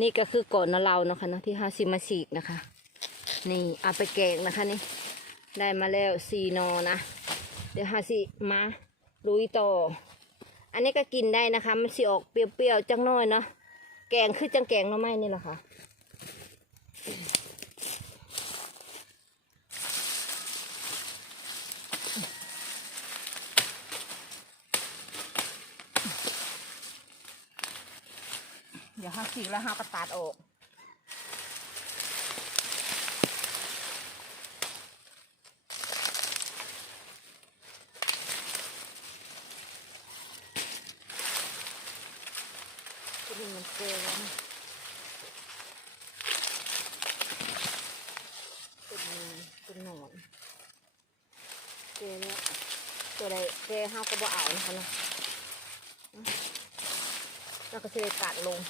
นี่ก็คือก่อนนะเราเนาะคะเนาะที่ห้าสิมาสีกนะคะ นี่เอาไปแกงนะคะนี่ได้มาแล้วสี่นอนะ เดี๋ยวห้าสิมาลุยต่อ อันนี้ก็กินได้นะคะ มันสิออกเปรี้ยวๆจังน้อยเนาะแกงคือจังแกงเนาะไม่นี่แหละค่ะ เดี๋ยวห้าสีกแล้วห้าก็ตัดออกตัวนี้มันเกลือแล้วนะเป็นเป็นหนอนเกลือแล้วตัวใดเกลือห้าก็บ่เอานะคะเนาะแล้วก็จะได้กัดลง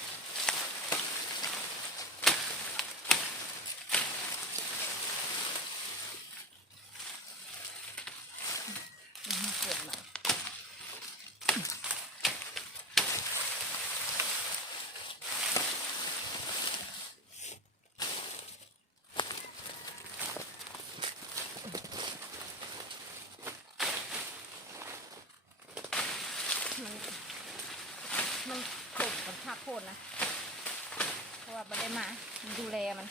เก็บมามันมันขบกับภาคโคตรนะ เพราะว่ามันได้มามันดูแลมัน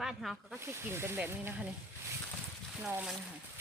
บ้านเฮาเขาก็จะกินกันแบบนี้นะคะนี่นอมันค่ะ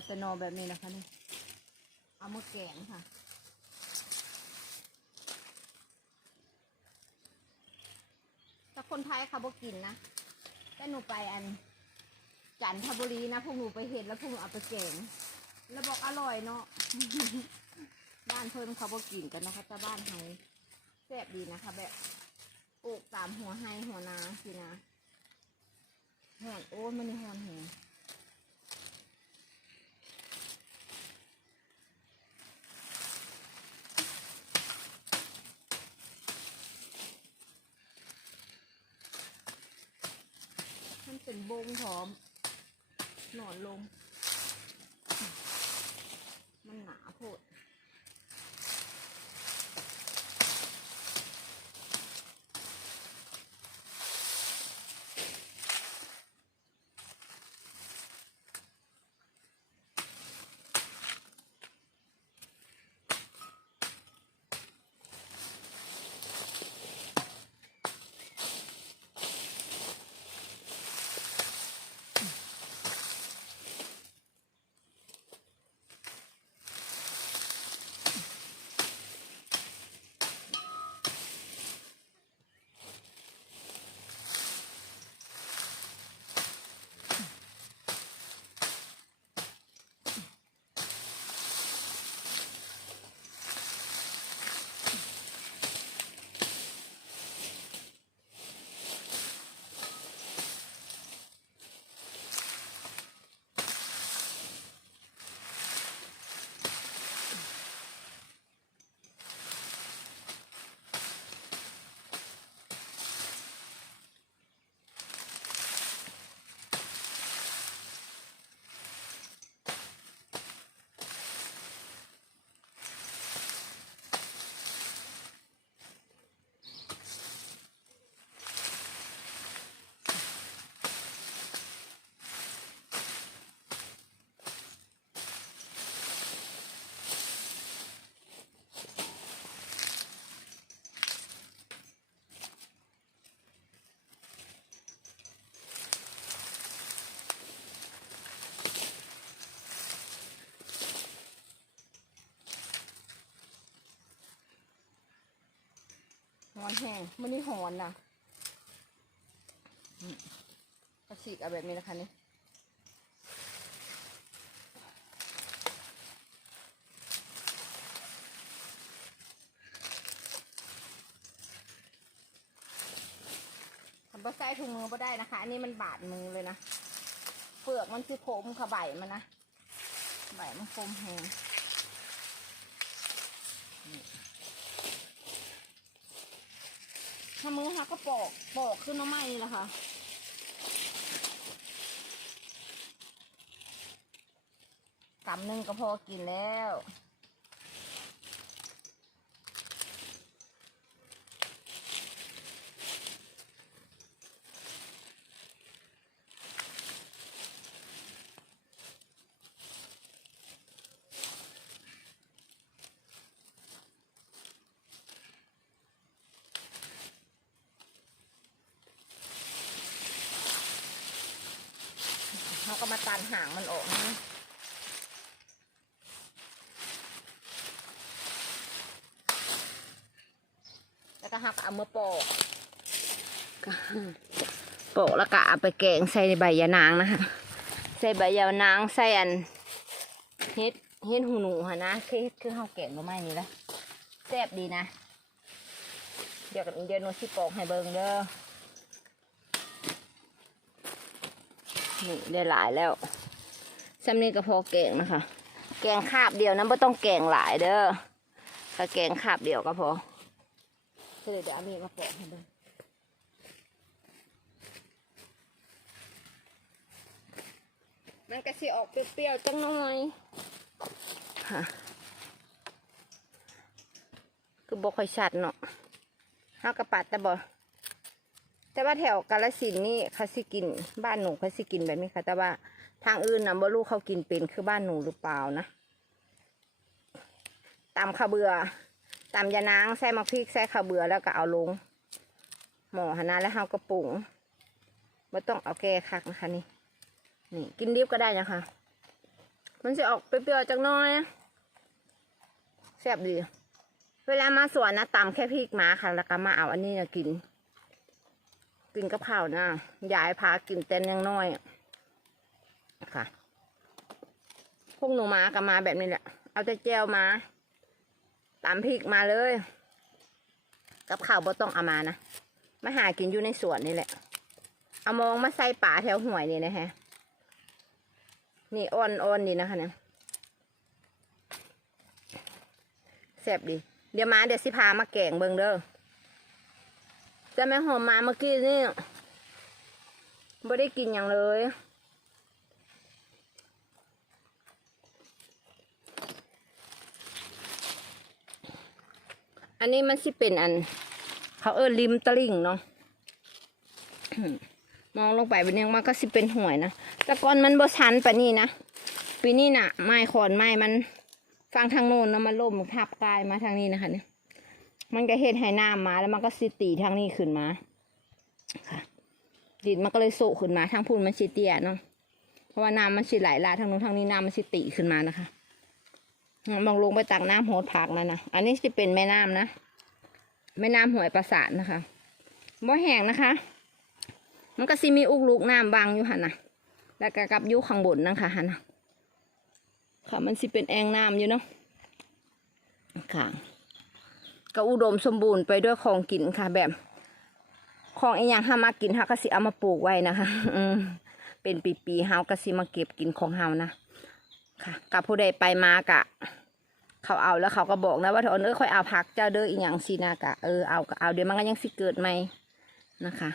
เอาแต่นอแบบนี้นะคะนี่ เอามาแกงค่ะ แต่คนไทยเขาบอกกินนะแต่หนูไปอัน จันทบุรีนะพวกหนูไปเห็นแล้วพวกหนูเอาไปแกง แล้วบอกอร่อยเนาะ บ้านเพิ่นเขาบอกกินกันนะคะแต่บ้านเฮาแซ่บดีนะคะ แบบปลูกตามหัวไฮหัวนาสินะหอนโอ้มันนี่หอนแหงมันเป็น บงพร้อม หนอนลมนหนาโพด หอนแห้งมันนี่หอนนะอืมก็ฉีกเอาแบบนี้นะคะนี่บะไส้ถุงมือก็ได้นะคะ อันนี้มันบาดมือเลยนะ เปลือกมันคือคมค่ะใบมันนะ ใบมันคมแห้ง ทำมือหักก็ปอกปอกขึ้นน้ำไหม่นี่แหละค่ะกำหนึ่งก็พอกินแล้ว เขาก็มาตันหางมันออกนะแล้วก็หัก เอามือปอกปอกแล้วก็เอาไปแกงใส่ในใบยานางนะคะ ใส่ใบยานางใส่อันเฮ็ดเฮ็ดหูหนูค่ะนะคือเฮ็ดคือข้าวแกงหน่อไม้นี่แหละแซ่บดีนะ เดี๋ยวเดี๋ยวหนูสิปอกให้เบิ่งเด้อนี่ได้หลายแล้วซ้ำนี้ก็พอแกงนะคะ แกงคาบเดียวนะไม่ต้องแกงหลายเด้อถ้าแกงคาบเดียวก็พอ ก็เลยเดี๋ยวอามีดมาปอกให้เบิ่งมันก็สิออกเปรี้ยวๆจังหน่อยฮะคือบอกค่อยชัดเนาะห้ากระปัดแต่บ่แต่ว่าแถวกาลสินนี่เขาสิกิน บ้านหนูเขาสิกินแบบนี้ค่ะ แต่ว่าทางอื่นนะบ่รู้เขากินเป็นคือบ้านหนูหรือเปล่านะตำข้าเบือ ตำยานางใส่มะพริกใส่ข้าวเบือแล้วก็เอาลง หม้อหนนะแล้วเราก็ปรุงไม่ต้องเอาแก้คักนะคะนี่นี่กินดิบก็ได้นะคะ มันจะออกเปรี้ยวๆจังน้อยแซ่บดี เวลามาสวนนะตำแค่พริกมาค่ะ แล้วก็มาเอาอันนี้นะกิน กินกับข้าวนะยายพากินเต้นยังน้อยค่ะพวกหนูมากับมาแบบนี้แหละ เอาแต่แจวมา ตำพริกมาเลย กับข้าวบ่ต้องเอามานะ มาหากินอยู่ในสวนนี่แหละ เอามองมาใส่ป่าแถวห่วยนี่นะฮะ นี่อ่อนอ่อนดีนะคะเนี่ยแซ่บดี เดี๋ยวมาเดี๋ยวสิพามาแกงเบิงเด้อจะไม่หอมมาเมื่อกี้นี่ไม่ได้กินอย่างเลย อันนี้มันสิเป็นอัน เขาเออริมตลิ่งเนาะมองลงไปเป็นยังมันก็สิเป็นห่วยนะแต่ก่อนมันบ่ชันปะนี่นะปีนี้น่ะ ไม้ขอนไม้มันฟังทางโน้นนะมันล่มทับกายมาทางนี้นะคะเนี่ยมันก็เห็ดให้น้ำมาแล้วมันก็สิตีทางนี้ขึ้นมาค่ะ ดินมันก็เลยโศกขึ้นมาทางพูนมันสิเตียเนาะเพราะว่าน้ำมันสิไหลลาทางนู้นทางนี้น้ำมันสิตีขึ้นมานะคะ มองลงไปตักน้ำโหดผักนั่นะ อันนี้จะเป็นแม่น้ำนะ แม่น้ำหวยประสาทนะคะบ่แห้งนะคะ มันก็สิมีอุกลูกน้ำบางอยู่หันนะแล้วก็กับยุข้างบนนะคะหันนะค่ะ มันสิเป็นแองน้ำอยู่เนาะ ค่ะ ก็อุดมสมบูรณ์ไปด้วยของกินค่ะ แบบ ของอีหยังห้ามากินเฮาก็สิเอามาปลูกไว้นะคะ อืมเป็นปีๆเฮาก็สิมาเก็บกินของเฮานะ ค่ะกับผู้ใดไปมากะ เขาเอาแล้วเขาก็บอกนะว่าเถอะเออค่อยเอาพักเจ้าเด้ออีหยังสินากะเออเอาก็เอาเดี๋ยวมันก็ยังสิเกิดใหม่นะคะ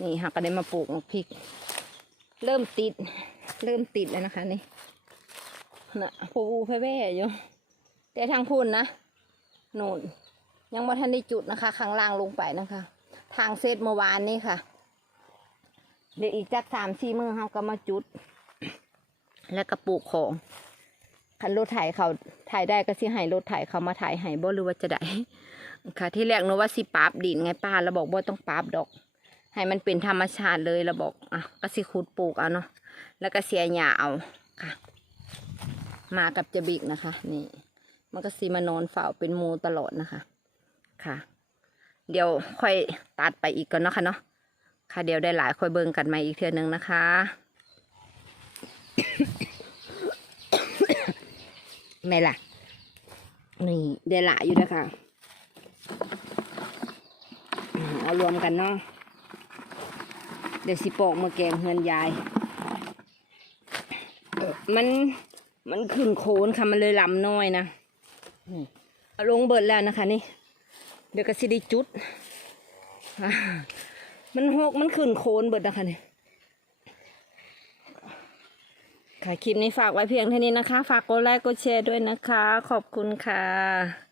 นี่ค่ะก็ได้มาปลูกพริก เริ่มติด เริ่มติดแล้วนะคะนี่นะผูอูเพแว่อยู่แต่ทางพุ่นนะนูนยังบ่ทันได้จุดนะคะ ข้างล่างลงไปนะคะ ทางเซตเมื่อวานนี่ค่ะ เดี๋ยวอีกจักสามสี่มือเขาก็มาจุด แล้วก็ปลูกของคันรถไถเขาถ่ายได้ก็สิให้รถไถเขามาถ่ายให้บ่หรือว่าจะได้ค่ะ ที่แรกหนูว่าสิปราบดินไงป้าเราบอกบ่ต้องปราบดอก ให้มันเป็นธรรมชาติเลยเราบอกอะก็สิขุดปลูกเอาเนาะแล้วก็เสียหญ้าเอาค่ะ มากับจะบิกนะคะ นี่ มันก็สิมานอนเฝ้าเป็นมูตลอดนะคะค่ะ เดี๋ยวค่อยตัดไปอีกก่อนเนาะค่ะเนาะค่ะเดี๋ยวได้หลายค่อยเบิ่งกันใหม่อีกเทื่อนึงนะคะ ไม่ล่ะ นี่ได้หลาอยู่นะคะเอารวมกันเนาะ เดี๋ยวสิปอกมาแกงเฮือนยาย มัน มันขึ้นโคนค่ะ มันเลยลำน้อยนะเอาลงเบิดแล้วนะคะนี่ เดี๋ยวก็สิได้จุด มันหกมันขึ้นโคนเบิดนะคะนี่ ค่ะคลิปนี้ฝากไว้เพียงเท่านี้นะคะ ฝากกดไลค์กดแชร์ด้วยนะคะ ขอบคุณค่ะ